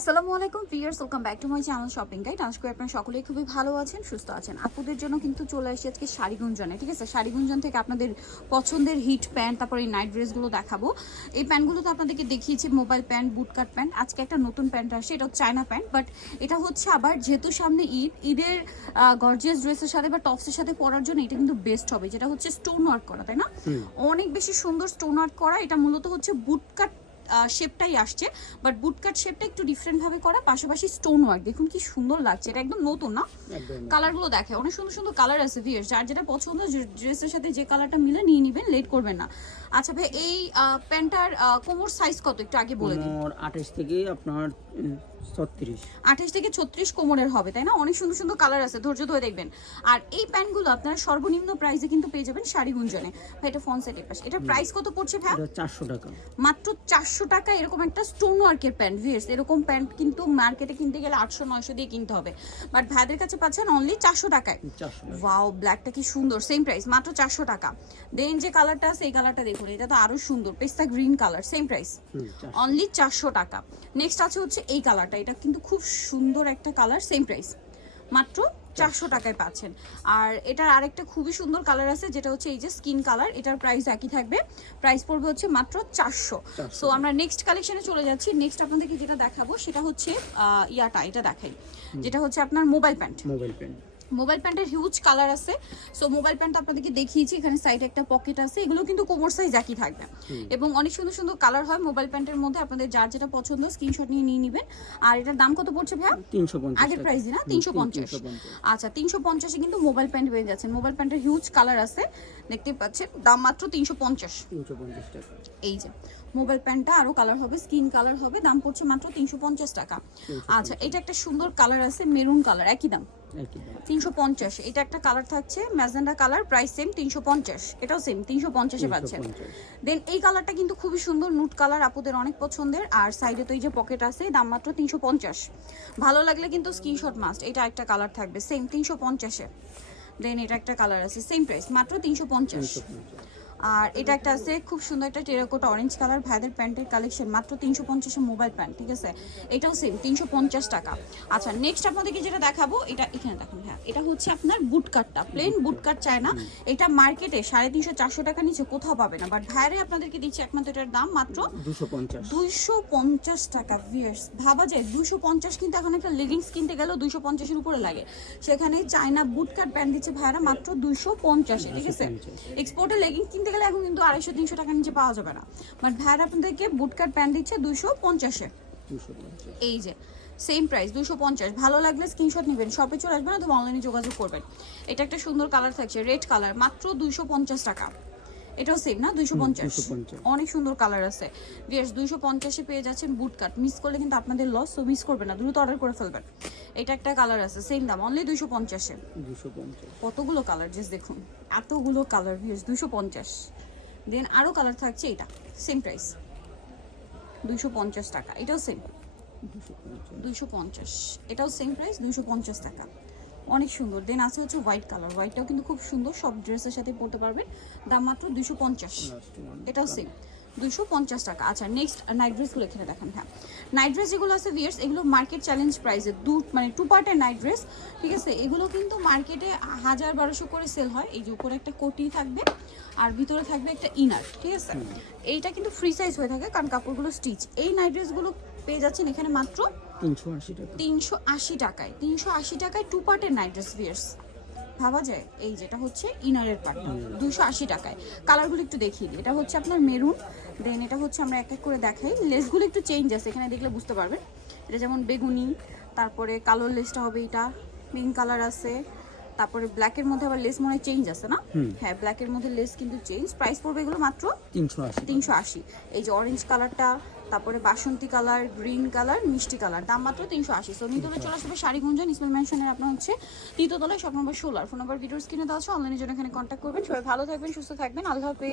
আসসালামু আলাইকুম viewers, welcome back to my channel shopping guide. আজকে আপনারা সকলেই খুবই ভালো আছেন, সুস্থ আছেন। আপুদের জন্য কিন্তু চলে আসছে আজকে শাড়ি গুঞ্জনে, ঠিক আছে? শাড়ি গুঞ্জন থেকে আপনাদের পছন্দের হিট প্যান্ট, তারপরে এই নাইট ড্রেসগুলো দেখাবো। এই প্যান্টগুলো তো আপনাদেরকে দেখিয়েছি, মোবাইল প্যান্ট, বুটকাট প্যান্ট। আজকে একটা নতুন প্যান্ট আসছে, এটা চায়না প্যান্ট, বাট এটা হচ্ছে আবার যেহেতু সামনে ঈদের গর্জিয়াস ড্রেসের সাথে বা টপসের সাথে পরার জন্য এটা কিন্তু বেস্ট হবে। যেটা হচ্ছে স্টোন ওয়ার্ক করা, তাই না? অনেক বেশি সুন্দর স্টোন ওয়ার্ক করা। এটা মূলত হচ্ছে বুটকাট শেপটাই আসছে, বাট বুটকাট শেপটা একটু ডিফারেন্ট ভাবে করা, পাশাপাশি স্টোন ওয়ার্ক। দেখুন কি সুন্দর লাগছে, এটা একদম নতুন না? কালারগুলো দেখে অনেক সুন্দর সুন্দর কালার আছে ভিউয়ার্স, যার যেটা পছন্দ ড্রেসের সাথে যে কালারটা মিলে নিয়ে নেবেন, লেট করবেন না। আচ্ছা ভাই, এই প্যান্টটার কোমর সাইজ কত একটু আগে বলে দিন। 28 থেকে আপনার 36, 28 থেকে 36 কোমরের হবে, তাই না? অনেক সুন্দর সুন্দর কালার আছে, ধৈর্য ধরে দেখবেন। আর এই প্যান্টগুলো আপনারা সর্বনিম্ন প্রাইসে কিন্তু পেয়ে যাবেন শাড়ি গুঞ্জনে। ভাই এটা ফ্রন্ট সাইড পাশ, এটার প্রাইস কত পড়ছে ভাই? এটা 400 টাকা, মাত্র 400 টাকা। এরকম একটা স্টোন ওয়ার্কের প্যান্ট ভিউয়ার্স, এরকম প্যান্ট কিন্তু মার্কেটে কিনতে গেলে 800-900 দিয়ে কিনতে হবে, বাট ভাইদের কাছে পাচ্ছেন অনলি 400 টাকায়। 400 টাকা। ওয়াও, ব্ল্যাকটা কি সুন্দর, সেম প্রাইস মাত্র 400 টাকা। দেন যে কালারটা আছে এই কালারটা দেখুন, এটা তো আরো সুন্দর, পেস্তা green colour, same price only 400 টাকা। নেক্সট আছে হচ্ছে এই কালারটা, এটা কিন্তু খুব সুন্দর একটা কালার, সেম প্রাইস মাত্র 400 টাকায় পাচ্ছেন। আর এটার আরেকটা খুবই সুন্দর কালার আছে, যেটা হচ্ছে এই যে স্কিন কালার, এটার প্রাইস একই থাকবে, প্রাইস পড়বে হচ্ছে মাত্র 400। সো আমরা নেক্সট কালেকশনে চলে যাচ্ছি। নেক্সট আপনাদেরকে যেটা দেখাবো সেটা হচ্ছে এটা দেখাই, যেটা হচ্ছে আপনার মোবাইল প্যান্ট। মোবাইল প্যান্টের হিউজ কালার আছে। সো মোবাইল প্যান্ট আপনাদেরকে দেখিয়েছি, এখানে সাইডে একটা পকেট আছে, এগুলো কিন্তু কোমর সাইজ একই থাকবে এবং অনেক সুন্দর সুন্দর কালার হয় মোবাইল প্যান্টের মধ্যে। আপনাদের যার যেটা পছন্দ স্ক্রিনশট নিয়ে নেবেন। আর এটার দাম কত পড়ছে ভাইয়া? 350, আগের প্রাইস না? 350। আচ্ছা, 350 কিন্তু মোবাইল প্যান্ট পেয়ে যাচ্ছেন। মোবাইল প্যান্টের হিউজ কালার আছে, দেখতে পাচ্ছেন, দাম মাত্র 350 টাকা। এই যে মোবাইল প্যান্টটা আরো কালার হবে, স্কিন কালার হবে, দাম পড়ছে মাত্র 350 টাকা। আচ্ছা, এটা একটা সুন্দর কালার আছে, মেরুন কালার, একই দাম 350। এটা একটা কালার থাকছে ম্যাজেন্ডা কালার, প্রাইস সেম 350, এটাও সেম 350 এ পাচ্ছেন। দেন এই কালারটা কিন্তু খুবই সুন্দর, নুট কালার, আপুদের অনেক পছন্দের। আর সাইডে তো এই যে পকেট আছে, দাম মাত্র 350। ভালো লাগলে কিন্তু স্ক্রিনশট মাস্ট। এটা একটা কালার থাকবে সেম 350 এ। দেন এটা একটা কালার আছে, সেম প্রাইস মাত্র 350। আর এটা একটা আছে খুব সুন্দর একটা টেরাকোটা অরেঞ্জ কালার, ভাইদের প্যান্টের কালেকশন মাত্র 350 এ মোবাইল প্যান্ট, ঠিক আছে? এটাও সেম 350 টাকা। আচ্ছা, নেক্সট আপনাদেরকে যেটা দেখাবো, এটা এখানে দেখুন। হ্যাঁ, এটা হচ্ছে আপনার বুটকাটটা, প্লেন বুটকাট চায় না। এটা মার্কেটে 350-400 টাকা নিচে কোথাও পাবে না, বাট ভাইরে আপনাদেরকে দিচ্ছি একমাত্র এটার দাম মাত্র 250 টাকা। ভিউয়ার্স, ভাবা যায় 250, কিন্তু এখন একটা লেগিংস কিনতে গেলেও 250 এর উপরে লাগে, সেখানে চায়না বুটকাট প্যান্ট দিচ্ছে ভাইরা মাত্র 250 এ, ঠিক আছে? এক্সপোর্টের লেগিংস কিনতে গেলে এখন কিন্তু 250-300 টাকা নিচে পাওয়া যাবে না, বাট ভাইরা আপনাদেরকে বুটকাট প্যান্ট দিচ্ছে 250 এ। এই যে সেম প্রাইস 250। ভালো লাগলে স্ক্রিনশট নেবেন, শপে চলে আসবেন অথবা অনলাইনে যোগাযোগ করবেন। এটা একটা সুন্দর কালার থাকছে, রেড কালার, মাত্র 250 টাকা। এটাও সেম না? 250। অনেক সুন্দর কালার আছে ভিউয়ার্স, 250 এ পেয়ে যাচ্ছেন বুটকাট। মিস করলে কিন্তু আপনাদের লস, সো মিস করবেন না, দ্রুত অর্ডার করে ফেলবেন। এটা একটা কালার আছে, সেম দাম অনলি 250 এ। কতগুলো কালার জাস্ট দেখুন, এতগুলো কালার ভিউয়ার্স, 250। দেন আরো কালার থাকছে, এটা সেম প্রাইস 250 টাকা। এটাও সেম 250, এটাও সেম প্রাইস 250 টাকা। অনেক সুন্দর। দেন আছে হচ্ছে হোয়াইট কালার, হোয়াইটটাও কিন্তু খুব সুন্দর, সব ড্রেসের সাথে পরতে পারবেন, দাম মাত্র 250। এটাও সেম 250 টাকা। আচ্ছা, নেক্সট নাইট ড্রেসগুলো এখানে দেখেন। হ্যাঁ, নাইট ড্রেস যেগুলো আছে ভিউয়ার্স, এগুলো মার্কেট চ্যালেঞ্জ প্রাইসে, মানে 2 পার্টের নাইট ড্রেস, ঠিক আছে? এগুলো কিন্তু মার্কেটে 1000-1200 করে সেল হয়। এই যে উপরে একটা কোটি থাকবে আর ভিতরে থাকবে একটা ইনার, ঠিক আছে? এইটা কিন্তু ফ্রি সাইজ হয়ে থাকে কারণ কাপড়গুলো স্টিচ। এই নাইট ড্রেসগুলো পেয়ে যাচ্ছেন এখানে মাত্র 380 টাকায়। 380 টাকায় 2 পার্টের নাইট ড্রেস ভিউয়ার্স, ভাবা যায়? এই যেটা হচ্ছে ইনারের পার্টটা 280 টাকায়। কালারগুলো একটু দেখিয়ে দিই। এটা হচ্ছে আপনার মেরুন, দেন এটা হচ্ছে আমরা এক এক করে দেখাই। লেসগুলো একটু চেঞ্জ আছে, এখানে দেখলে বুঝতে পারবেন। এটা যেমন বেগুনি, তারপরে কালোর লেসটা হবে, এটা পিঙ্ক কালার আছে, তারপরে ব্ল্যাকের মধ্যে আবার লেস মনে হয় চেঞ্জ আছে না? হ্যাঁ, ব্ল্যাকের মধ্যে লেস কিন্তু চেঞ্জ। প্রাইস পড়বে এগুলো মাত্র 380। এই যে অরেঞ্জ কালারটা, তারপরে বাসন্তী কালার, গ্রিন কালার, মিষ্টি কালার, দাম মাত্র 380। সো নিতলে চলে আসবে শাড়ি গুঞ্জন, ইসমাইল মেনশনের আপনার হচ্ছে তৃতীয়তলায়, শপ নম্বর 16। ফোন নাম্বার ভিডিওর স্ক্রিনে দেওয়া আছে, অনলাইনের জন্য এখানে কন্ট্যাক্ট করবেন। সবাই ভালো থাকবেন, সুস্থ থাকবেন, আল্লাহ হাফেজ।